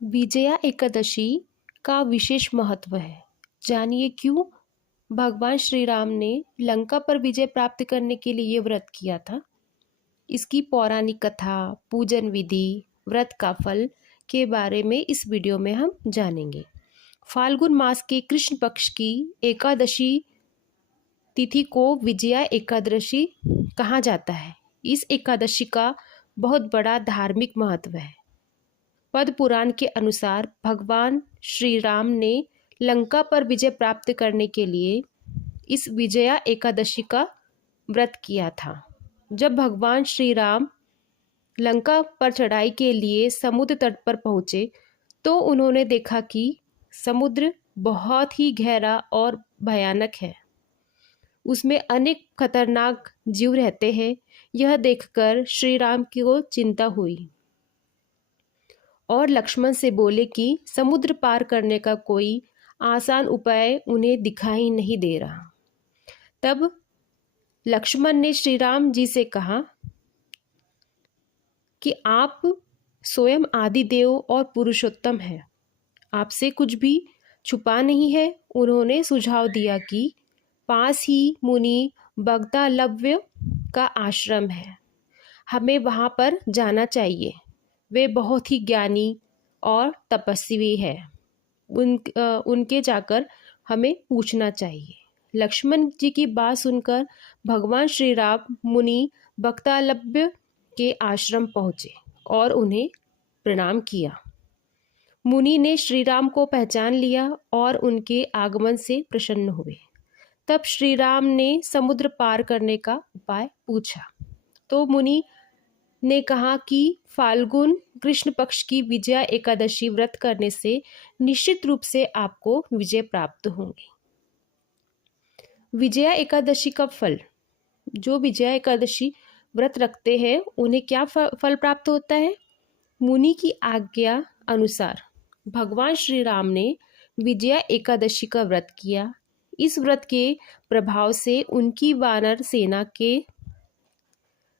विजया एकादशी का विशेष महत्व है। जानिए क्यों भगवान श्री राम ने लंका पर विजय प्राप्त करने के लिए ये व्रत किया था। इसकी पौराणिक कथा, पूजन विधि, व्रत का फल के बारे में इस वीडियो में हम जानेंगे। फाल्गुन मास के कृष्ण पक्ष की एकादशी तिथि को विजया एकादशी कहा जाता है। इस एकादशी का बहुत बड़ा धार्मिक महत्व है। पद्म पुराण के अनुसार भगवान श्री राम ने लंका पर विजय प्राप्त करने के लिए इस विजया एकादशी का व्रत किया था। जब भगवान श्री राम लंका पर चढ़ाई के लिए समुद्र तट पर पहुँचे तो उन्होंने देखा कि समुद्र बहुत ही गहरा और भयानक है। उसमें अनेक खतरनाक जीव रहते हैं। यह देखकर श्री राम को चिंता हुई और लक्ष्मण से बोले कि समुद्र पार करने का कोई आसान उपाय उन्हें दिखाई नहीं दे रहा। तब लक्ष्मण ने श्री राम जी से कहा कि आप स्वयं आदिदेव और पुरुषोत्तम हैं, आपसे कुछ भी छुपा नहीं है। उन्होंने सुझाव दिया कि पास ही मुनि बगदालव्य का आश्रम है, हमें वहाँ पर जाना चाहिए। वे बहुत ही ज्ञानी और तपस्वी है, उनके जाकर हमें पूछना चाहिए। लक्ष्मण जी की बात सुनकर भगवान श्री राम मुनि बगदालव्य के आश्रम पहुँचे और उन्हें प्रणाम किया। मुनि ने श्री राम को पहचान लिया और उनके आगमन से प्रसन्न हुए। तब श्री राम ने समुद्र पार करने का उपाय पूछा तो मुनि ने कहा कि फाल्गुन कृष्ण पक्ष की विजया एकादशी व्रत करने से निश्चित रूप से आपको विजय प्राप्त होंगी। विजया एकादशी का फल, जो विजया एकादशी व्रत रखते हैं उन्हें क्या फल प्राप्त होता है। मुनि की आज्ञा अनुसार भगवान श्री राम ने विजया एकादशी का व्रत किया। इस व्रत के प्रभाव से उनकी वानर सेना के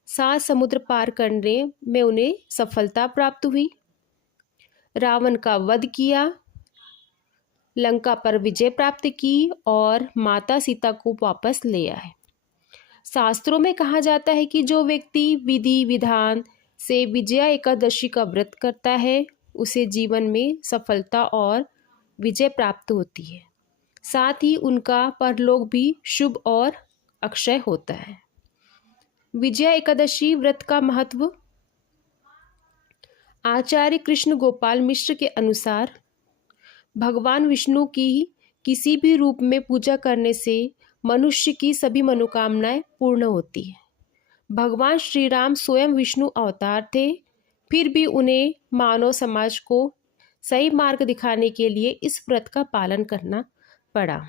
साथ समुद्र पार करने में उन्हें सफलता प्राप्त हुई। रावण का वध किया, लंका पर विजय प्राप्त की और माता सीता को वापस ले आए। शास्त्रों में कहा जाता है कि जो व्यक्ति विधि विधान से विजया एकादशी का व्रत करता है उसे जीवन में सफलता और विजय प्राप्त होती है। साथ ही उनका परलोक भी शुभ और अक्षय होता है। विजया एकादशी व्रत का महत्व। आचार्य कृष्ण गोपाल मिश्र के अनुसार भगवान विष्णु की किसी भी रूप में पूजा करने से मनुष्य की सभी मनोकामनाएं पूर्ण होती है। भगवान श्री राम स्वयं विष्णु अवतार थे, फिर भी उन्हें मानव समाज को सही मार्ग दिखाने के लिए इस व्रत का पालन करना पड़ा।